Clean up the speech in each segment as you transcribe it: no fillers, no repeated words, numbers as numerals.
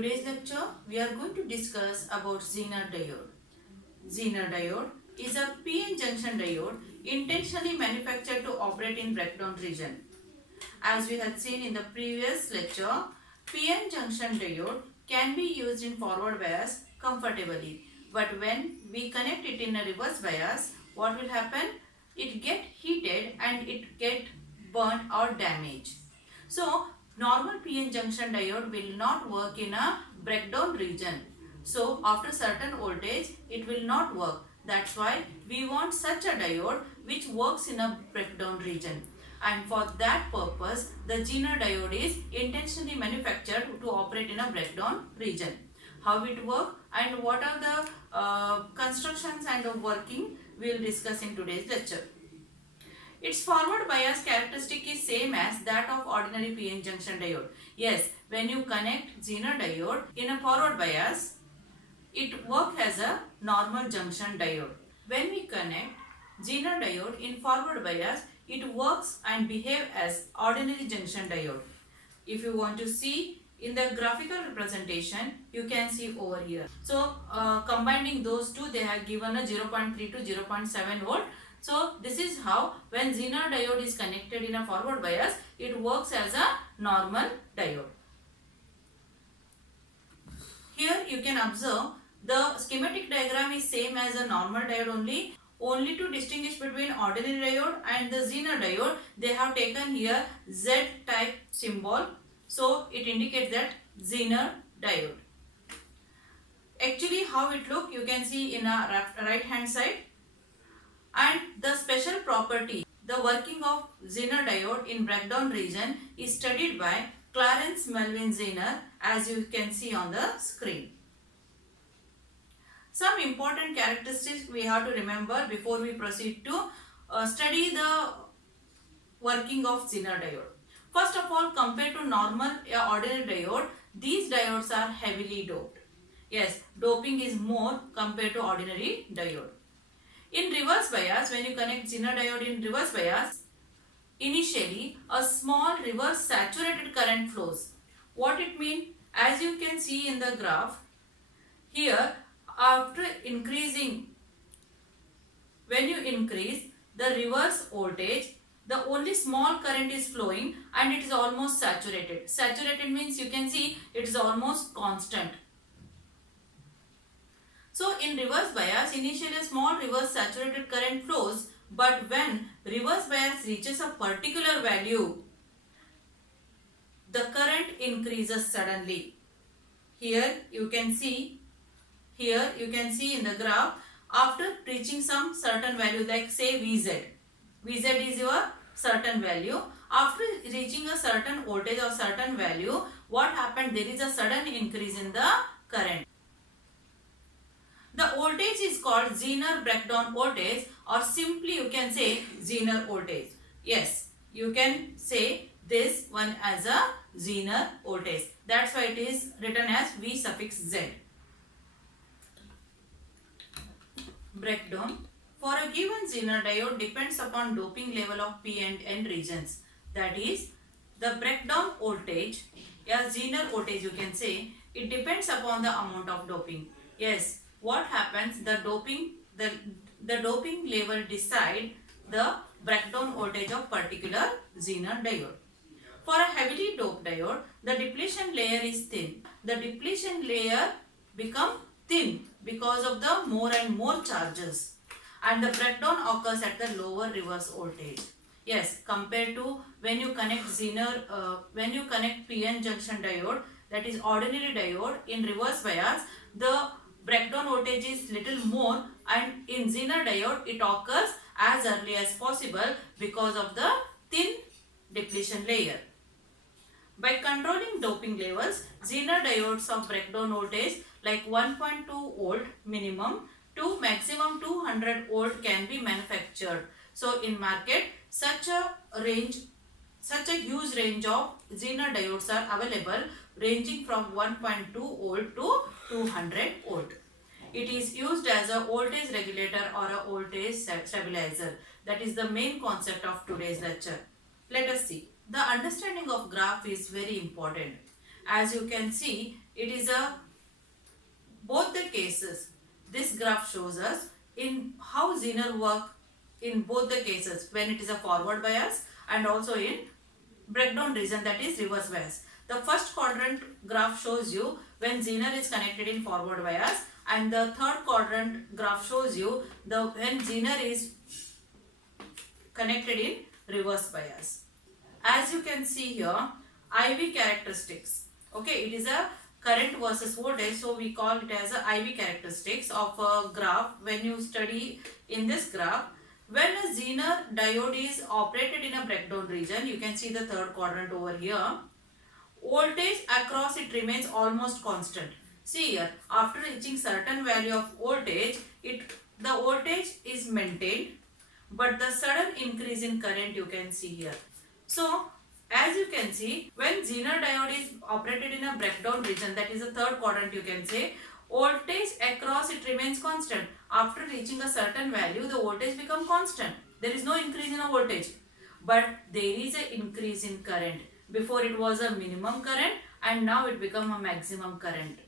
today's lecture, we are going to discuss about Zener diode. Zener diode is a PN junction diode intentionally manufactured to operate in breakdown region. As we had seen in the previous lecture, PN junction diode can be used in forward bias comfortably. But when we connect it in a reverse bias, what will happen? It get heated and it get burnt or damaged. So, normal PN junction diode will not work in a breakdown region. So, after certain voltage, it will not work. That's why we want such a diode which works in a breakdown region. And for that purpose, the Zener diode is intentionally manufactured to operate in a breakdown region. How it works and what are the constructions and the working we will discuss in today's lecture. Its forward bias characteristic is same as that of ordinary PN junction diode. Yes, when you connect Zener diode in a forward bias, it works as a normal junction diode. When we connect Zener diode in forward bias, it works and behave as ordinary junction diode. If you want to see in the graphical representation, you can see over here. So, combining those two, they have given a 0.3 to 0.7 volt. So, this is how when Zener diode is connected in a forward bias, it works as a normal diode. Here you can observe the schematic diagram is same as a normal diode only. Only to distinguish between ordinary diode and the Zener diode, they have taken here Z type symbol. So, it indicates that Zener diode. Actually, how it look, you can see in a right hand side. And the special property, the working of Zener diode in breakdown region is studied by Clarence Melvin Zener, as you can see on the screen. Some important characteristics we have to remember before we proceed to study the working of Zener diode. First of all, compared to normal ordinary diode, these diodes are heavily doped. Yes, doping is more compared to ordinary diode. In reverse bias, when you connect Zener diode in reverse bias, initially a small reverse saturated current flows. What it means? As you can see in the graph, here after increasing, when you increase the reverse voltage, the only small current is flowing and it is almost saturated. Saturated means you can see it is almost constant. So, in reverse bias, initially a small reverse saturated current flows, but when reverse bias reaches a particular value, the current increases suddenly. Here you can see in the graph, after reaching some certain value like say Vz. Vz is your certain value. After reaching a certain voltage or certain value, what happened? There is a sudden increase in the current. The voltage is called Zener breakdown voltage, or simply you can say Zener voltage. Yes, you can say this one as a Zener voltage. That's why it is written as V suffix Z. Breakdown. For a given Zener diode depends upon doping level of P and N regions. That is, the breakdown voltage, Zener voltage you can say, it depends upon the amount of doping. Yes, what happens? The doping level decide the breakdown voltage of particular Zener diode. For a heavily doped diode, the depletion layer is thin. The depletion layer become thin because of the more and more charges, and the breakdown occurs at the lower reverse voltage. Yes, compared to when you connect when you connect PN junction diode, that is ordinary diode, in reverse bias, the breakdown voltage is little more, and in Zener diode it occurs as early as possible because of the thin depletion layer. By controlling doping levels, Zener diodes of breakdown voltage like 1.2 volt minimum to maximum 200 volt can be manufactured. So, in market, such a huge range of Zener diodes are available, ranging from 1.2 volt to 200 volt. It is used as a voltage regulator or a voltage stabilizer. That is the main concept of today's lecture. Let us see. The understanding of graph is very important. As you can see, it is a both the cases. This graph shows us in how Zener work in both the cases, when it is a forward bias and also in breakdown region, that is reverse bias. The first quadrant graph shows you when Zener is connected in forward bias, and the third quadrant graph shows you when Zener is connected in reverse bias. As you can see here, IV characteristics. Okay, it is a current versus voltage, so we call it as a IV characteristics of a graph. When you study in this graph, when a Zener diode is operated in a breakdown region, you can see the third quadrant over here, voltage across it remains almost constant. See here, after reaching certain value of voltage, the voltage is maintained, but the sudden increase in current you can see here. So, as you can see, when Zener diode is operated in a breakdown region, that is the third quadrant, you can say, voltage across it remains constant. After reaching a certain value, the voltage becomes constant. There is no increase in a voltage, but there is an increase in current. Before it was a minimum current and now it become a maximum current.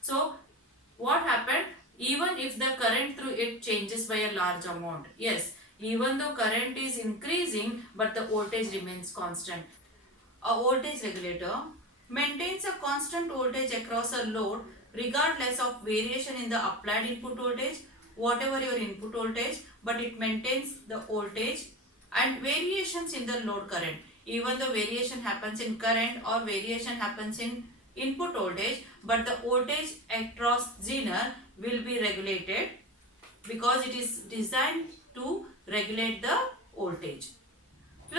So, what happened? Even if the current through it changes by a large amount, yes, even though current is increasing, but the voltage remains constant. A voltage regulator maintains a constant voltage across a load regardless of variation in the applied input voltage, whatever your input voltage, but it maintains the voltage and variations in the load current. Even though variation happens in current or variation happens in input voltage, but the voltage across Zener will be regulated because it is designed to regulate the voltage.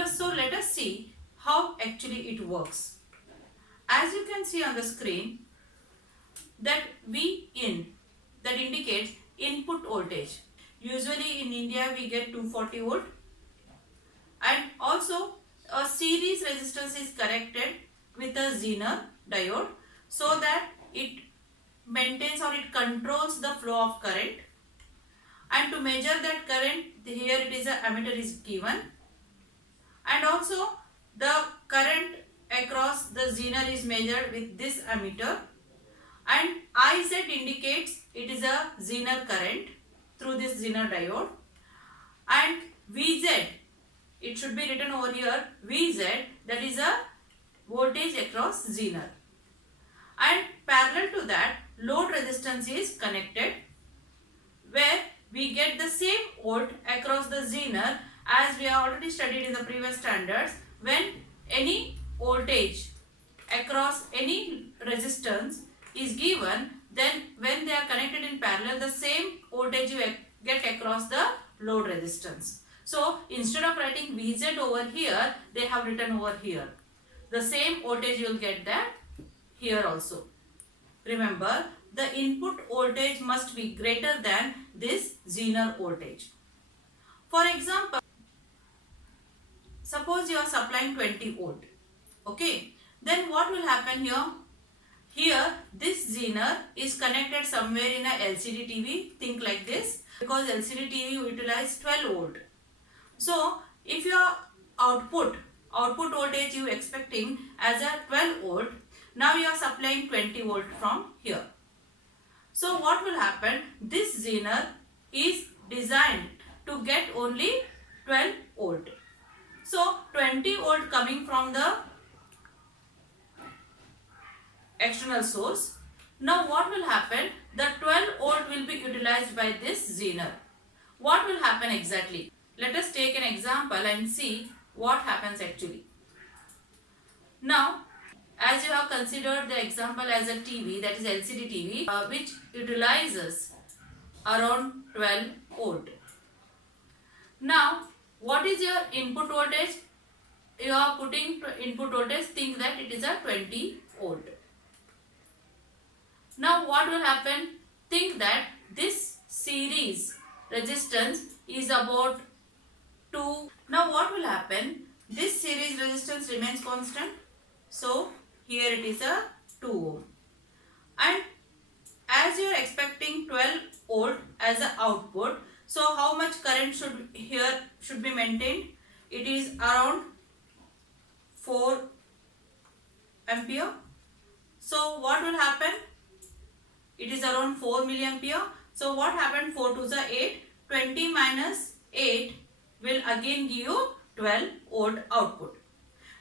So let us see how actually it works. As you can see on the screen, that Vin, that indicates input voltage. Usually in India we get 240 volt, and also a series resistance is connected with a Zener diode so that it maintains or it controls the flow of current. And to measure that current, here it is a ammeter is given, and also the current across the Zener is measured with this ammeter, and IZ indicates it is a Zener current through this Zener diode, and VZ, it should be written over here, VZ, that is a voltage across Zener, and parallel to that load resistance is connected where we get the same volt across the Zener as we have already studied in the previous standards. When any voltage across any resistance is given, then when they are connected in parallel, the same voltage you get across the load resistance. So instead of writing VZ over here, they have written over here. The same voltage you will get that here also. Remember, the input voltage must be greater than this Zener voltage. For example, suppose you are supplying 20 volt. Okay, then what will happen here? Here, this Zener is connected somewhere in a LCD TV. Think like this, because LCD TV utilize 12 volt. So, if your output voltage you expecting as a 12 volt, now you are supplying 20 volt from here. So what will happen? This Zener is designed to get only 12 volt. So 20 volt coming from the external source. Now what will happen? The 12 volt will be utilized by this Zener. What will happen exactly? Let us take an example and see what happens actually. Now, as you have considered the example as a TV, that is LCD TV, which utilizes around 12 volt. Now, what is your input voltage? You are putting input voltage, think that it is a 20 volt. Now, what will happen? Think that this series resistance is about 2. Now, what will happen? This series resistance remains constant. So, here it is a 2 ohm, and as you are expecting 12 volt as an output, so how much current should be maintained? It is around 4 ampere. So what will happen? It is around 4 milliampere. So what happened? 4 to the 8. 20 minus 8 will again give you 12 volt output.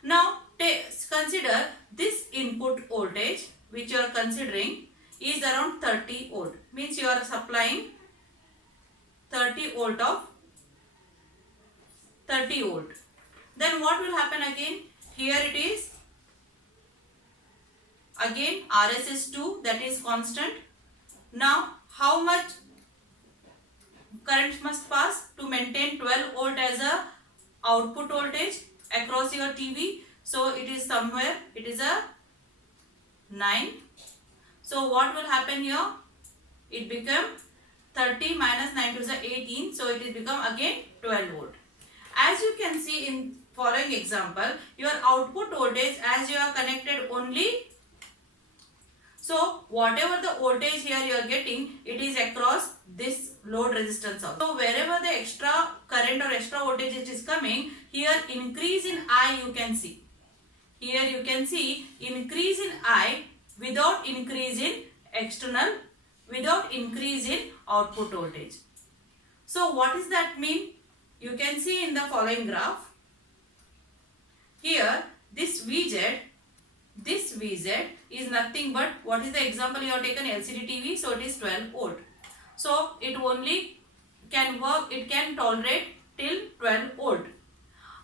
Now consider this input voltage which you are considering is around 30 volt. Means you are supplying 30 volt of 30 volt. Then what will happen again? Here it is. Again RS is 2, that is constant. Now how much current must pass to maintain 12 volt as a output voltage across your TV? So it is somewhere, it is a 9. So what will happen here? It become 30 minus 9 to the 18. So it will become again 12 volt. As you can see in following example, your output voltage, as you are connected only, so whatever the voltage here you are getting, it is across this load resistance also. So wherever the extra current or extra voltage it is coming, here increase in I you can see. Here you can see increase in I without increase in external, without increase in output voltage. So what does that mean? You can see in the following graph. Here this VZ is nothing but, what is the example you have taken? LCD TV, so it is 12 volt. So it only can work, it can tolerate till 12 volt.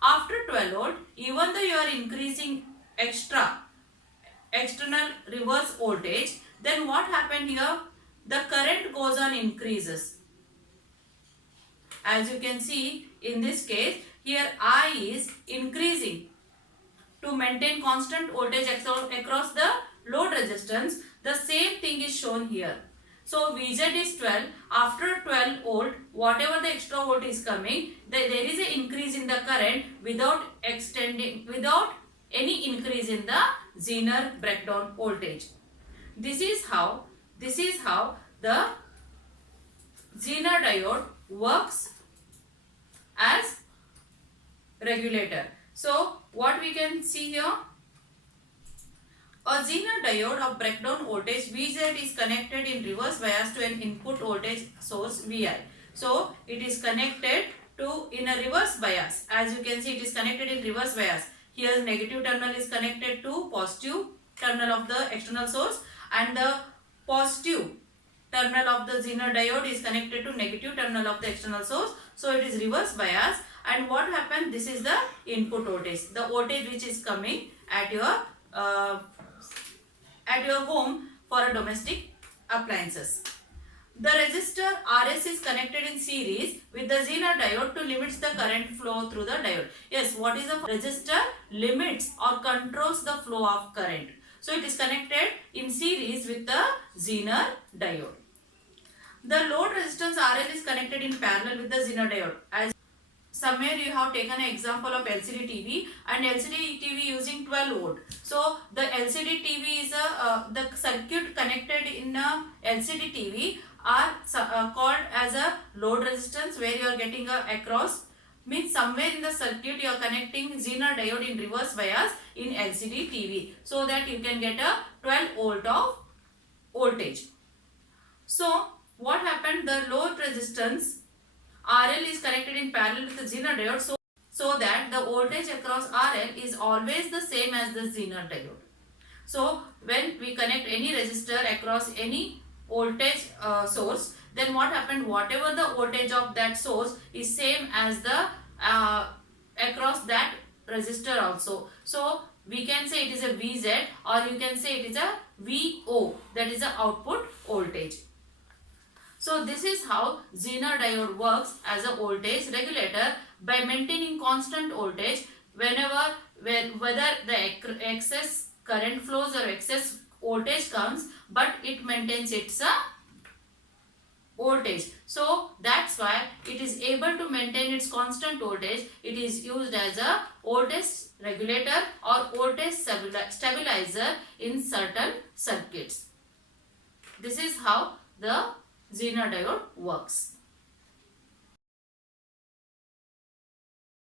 After 12 volt, even though you are increasing external reverse voltage, then what happened here? The current goes on increases. As you can see in this case, here I is increasing to maintain constant voltage across the load resistance. The same thing is shown here. So VZ is 12. After 12 volt, whatever the extra volt is coming, there is an increase in the current without any increase in the Zener breakdown voltage. This is how the Zener diode works as regulator. So what we can see here, a Zener diode of breakdown voltage VZ is connected in reverse bias to an input voltage source Vi. So it is connected to in a reverse bias. As you can see, it is connected in reverse bias. Here negative terminal is connected to positive terminal of the external source, and the positive terminal of the Zener diode is connected to negative terminal of the external source. So it is reverse bias. And what happened? This is the input voltage, the voltage which is coming at your home for a domestic appliances. The resistor RS is connected in series with the Zener diode to limit the current flow through the diode. Yes, what is the resistor? Limits or controls the flow of current. So it is connected in series with the Zener diode. The load resistance RL is connected in parallel with the Zener diode. As somewhere you have taken an example of LCD TV, and LCD TV using 12 volt. So the LCD TV is the circuit connected in a LCD TV are called as a load resistance, where you are getting a across, means somewhere in the circuit you are connecting Zener diode in reverse bias in LCD TV, so that you can get a 12 volt of voltage. So what happened? The load resistance RL is connected in parallel with the Zener diode, so that the voltage across RL is always the same as the Zener diode. So when we connect any resistor across any voltage source, then what happened? Whatever the voltage of that source is same as the across that resistor also. So we can say it is a VZ, or you can say it is a VO, that is the output voltage. So this is how Zener diode works as a voltage regulator by maintaining constant voltage whether the excess current flows or excess voltage comes, but it maintains its voltage. So that's why it is able to maintain its constant voltage. It is used as a voltage regulator or voltage stabilizer in certain circuits. This is how the Zener diode works.